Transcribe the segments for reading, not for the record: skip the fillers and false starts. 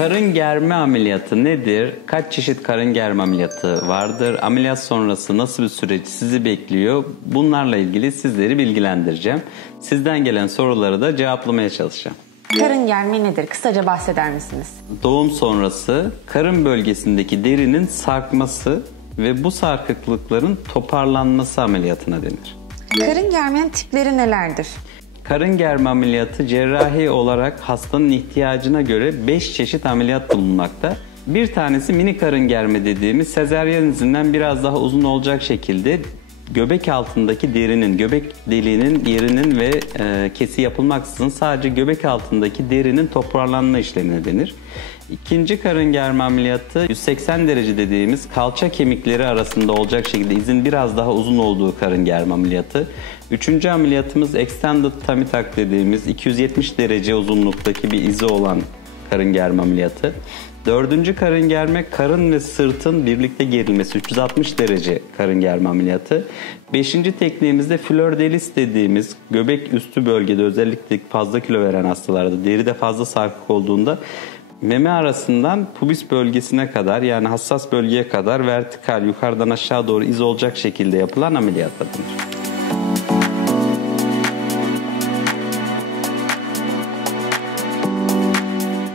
Karın germe ameliyatı nedir? Kaç çeşit karın germe ameliyatı vardır? Ameliyat sonrası nasıl bir süreç sizi bekliyor? Bunlarla ilgili sizleri bilgilendireceğim. Sizden gelen soruları da cevaplamaya çalışacağım. Karın germe nedir? Kısaca bahseder misiniz? Doğum sonrası karın bölgesindeki derinin sarkması ve bu sarkıklıkların toparlanması ameliyatına denir. Karın germenin tipleri nelerdir? Karın germe ameliyatı cerrahi olarak hastanın ihtiyacına göre 5 çeşit ameliyat bulunmakta. Bir tanesi mini karın germe dediğimiz sezaryen izinden biraz daha uzun olacak şekilde göbek altındaki derinin, göbek deliğinin yerinin ve kesi yapılmaksızın sadece göbek altındaki derinin toparlanma işlemine denir. İkinci karın germe ameliyatı 180 derece dediğimiz kalça kemikleri arasında olacak şekilde izin biraz daha uzun olduğu karın germe ameliyatı. Üçüncü ameliyatımız extended tummy tuck dediğimiz 270 derece uzunluktaki bir izi olan karın germe ameliyatı. Dördüncü karın germe, karın ve sırtın birlikte gerilmesi 360 derece karın germe ameliyatı. Beşinci tekniğimizde fleur de lis dediğimiz göbek üstü bölgede özellikle fazla kilo veren hastalarda deride fazla sarkık olduğunda meme arasından pubis bölgesine kadar yani hassas bölgeye kadar vertikal yukarıdan aşağı doğru iz olacak şekilde yapılan ameliyatlar denir.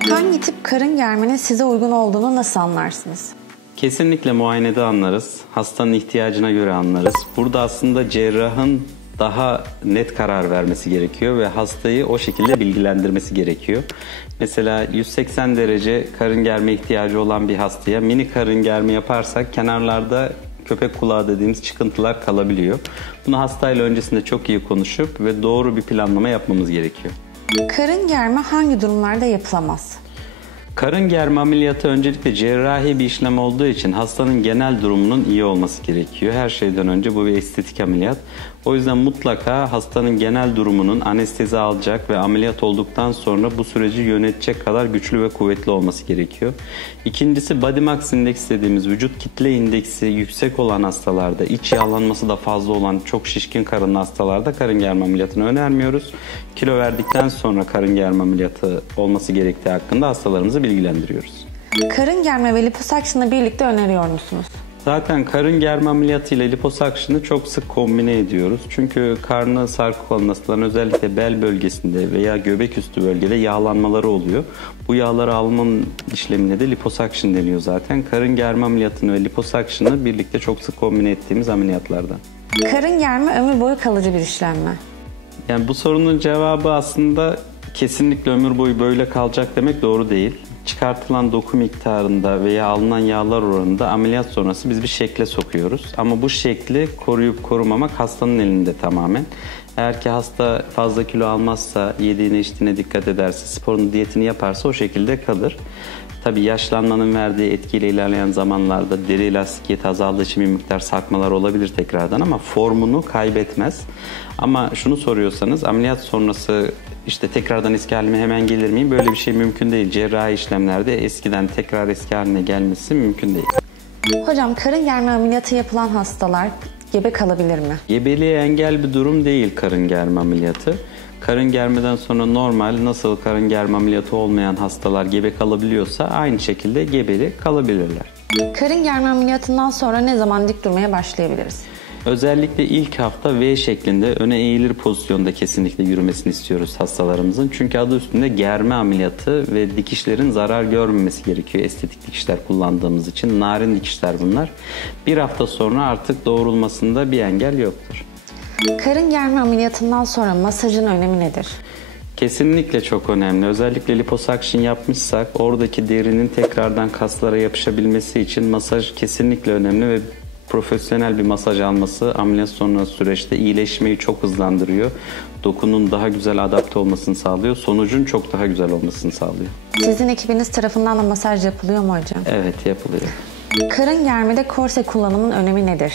Hangi tip karın germenin size uygun olduğunu nasıl anlarsınız? Kesinlikle muayenede anlarız. Hastanın ihtiyacına göre anlarız. Burada aslında cerrahın daha net karar vermesi gerekiyor ve hastayı o şekilde bilgilendirmesi gerekiyor. Mesela 180 derece karın germe ihtiyacı olan bir hastaya mini karın germe yaparsak kenarlarda köpek kulağı dediğimiz çıkıntılar kalabiliyor. Bunu hastayla öncesinde çok iyi konuşup ve doğru bir planlama yapmamız gerekiyor. Karın germe hangi durumlarda yapılamaz? Karın germe ameliyatı öncelikle cerrahi bir işlem olduğu için hastanın genel durumunun iyi olması gerekiyor. Her şeyden önce bu bir estetik ameliyat. O yüzden mutlaka hastanın genel durumunun anestezi alacak ve ameliyat olduktan sonra bu süreci yönetecek kadar güçlü ve kuvvetli olması gerekiyor. İkincisi body mass index dediğimiz vücut kitle indeksi yüksek olan hastalarda, iç yağlanması da fazla olan çok şişkin karınlı hastalarda karın germe ameliyatını önermiyoruz. Kilo verdikten sonra karın germe ameliyatı olması gerektiği hakkında hastalarımızı bilgilendiriyoruz. Karın germe ve liposuction'ı birlikte öneriyor musunuz? Zaten karın germe ameliyatı ile liposuction'ı çok sık kombine ediyoruz. Çünkü karnı sarkık olan hastaların özellikle bel bölgesinde veya göbek üstü bölgede yağlanmaları oluyor. Bu yağları almanın işlemine de liposuction deniyor zaten. Karın germe ameliyatını ve liposuction'ı birlikte çok sık kombine ettiğimiz ameliyatlardan. Karın germe ömür boyu kalıcı bir işlem mi? Yani bu sorunun cevabı aslında kesinlikle ömür boyu böyle kalacak demek doğru değil. Çıkartılan doku miktarında veya alınan yağlar oranında ameliyat sonrası biz bir şekle sokuyoruz. Ama bu şekli koruyup korumamak hastanın elinde tamamen. Eğer ki hasta fazla kilo almazsa, yediğine içtiğine dikkat ederse, sporunu, diyetini yaparsa o şekilde kalır. Tabii yaşlanmanın verdiği etkiyle ilerleyen zamanlarda deri elastikiyeti azaldığı için bir miktar sarkmalar olabilir tekrardan ama formunu kaybetmez. Ama şunu soruyorsanız ameliyat sonrası işte tekrardan eski halime hemen gelir miyim? Böyle bir şey mümkün değil. Cerrahi işlemlerde eskiden tekrar eski haline gelmesi mümkün değil. Hocam karın germe ameliyatı yapılan hastalar gebe kalabilir mi? Gebeliğe engel bir durum değil karın germe ameliyatı. Karın germeden sonra normal nasıl karın germe ameliyatı olmayan hastalar gebe kalabiliyorsa aynı şekilde gebeli kalabilirler. Karın germe ameliyatından sonra ne zaman dik durmaya başlayabiliriz? Özellikle ilk hafta V şeklinde öne eğilir pozisyonda kesinlikle yürümesini istiyoruz hastalarımızın. Çünkü adı üstünde germe ameliyatı ve dikişlerin zarar görmemesi gerekiyor. Estetik dikişler kullandığımız için narin dikişler bunlar. Bir hafta sonra artık doğrulmasında bir engel yoktur. Karın germe ameliyatından sonra masajın önemi nedir? Kesinlikle çok önemli. Özellikle liposuction yapmışsak oradaki derinin tekrardan kaslara yapışabilmesi için masaj kesinlikle önemli ve profesyonel bir masaj alması ameliyat sonrası süreçte iyileşmeyi çok hızlandırıyor. Dokunun daha güzel adapte olmasını sağlıyor. Sonucun çok daha güzel olmasını sağlıyor. Sizin ekibiniz tarafından da masaj yapılıyor mu hocam? Evet, yapılıyor. Karın germede korse kullanımının önemi nedir?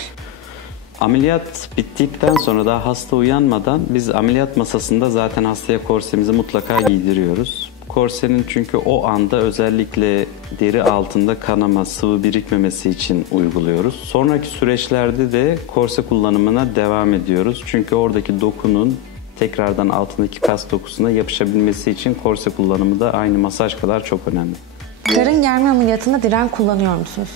Ameliyat bittikten sonra daha hasta uyanmadan biz ameliyat masasında zaten hastaya korsemizi mutlaka giydiriyoruz. Korsenin çünkü o anda özellikle deri altında kanama, sıvı birikmemesi için uyguluyoruz. Sonraki süreçlerde de korse kullanımına devam ediyoruz. Çünkü oradaki dokunun tekrardan altındaki kas dokusuna yapışabilmesi için korse kullanımı da aynı masaj kadar çok önemli. Karın germe ameliyatında diren kullanıyor musunuz?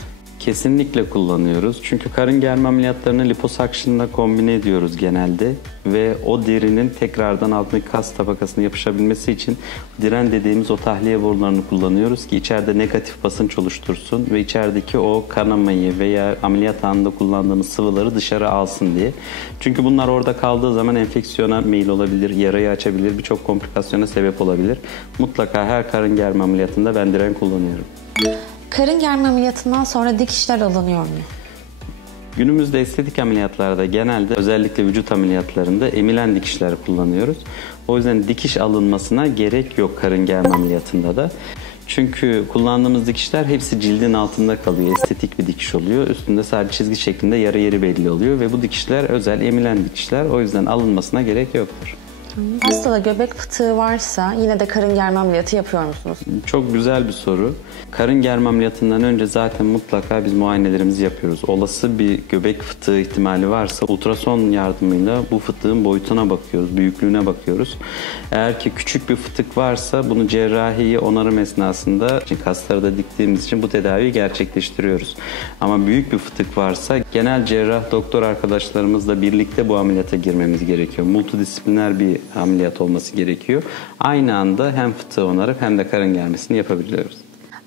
Kesinlikle kullanıyoruz. Çünkü karın germe ameliyatlarını liposakşınla kombine ediyoruz genelde. Ve o derinin tekrardan altındaki kas tabakasına yapışabilmesi için diren dediğimiz o tahliye borularını kullanıyoruz ki içeride negatif basınç oluştursun ve içerideki o kanamayı veya ameliyat anında kullandığımız sıvıları dışarı alsın diye. Çünkü bunlar orada kaldığı zaman enfeksiyona meyil olabilir, yarayı açabilir, birçok komplikasyona sebep olabilir. Mutlaka her karın germe ameliyatında ben diren kullanıyorum. Karın germe ameliyatından sonra dikişler alınıyor mu? Günümüzde estetik ameliyatlarda genelde özellikle vücut ameliyatlarında emilen dikişler kullanıyoruz. O yüzden dikiş alınmasına gerek yok karın germe ameliyatında da. Çünkü kullandığımız dikişler hepsi cildin altında kalıyor. Estetik bir dikiş oluyor. Üstünde sadece çizgi şeklinde yara yeri belli oluyor ve bu dikişler özel emilen dikişler. O yüzden alınmasına gerek yoktur. Hastada göbek fıtığı varsa yine de karın germe ameliyatı yapıyor musunuz? Çok güzel bir soru. Karın germe ameliyatından önce zaten mutlaka biz muayenelerimizi yapıyoruz. Olası bir göbek fıtığı ihtimali varsa ultrason yardımıyla bu fıtığın boyutuna bakıyoruz, büyüklüğüne bakıyoruz. Eğer ki küçük bir fıtık varsa bunu cerrahi onarım esnasında kasları da diktiğimiz için bu tedaviyi gerçekleştiriyoruz. Ama büyük bir fıtık varsa genel cerrah doktor arkadaşlarımızla birlikte bu ameliyata girmemiz gerekiyor. Multidisipliner bir ameliyat olması gerekiyor. Aynı anda hem fıtığı onarıp hem de karın germesini yapabiliyoruz.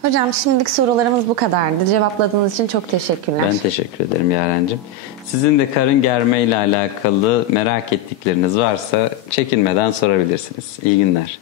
Hocam şimdilik sorularımız bu kadardı. Cevapladığınız için çok teşekkürler. Ben teşekkür ederim Yarencim. Sizin de karın germe ile alakalı merak ettikleriniz varsa çekinmeden sorabilirsiniz. İyi günler.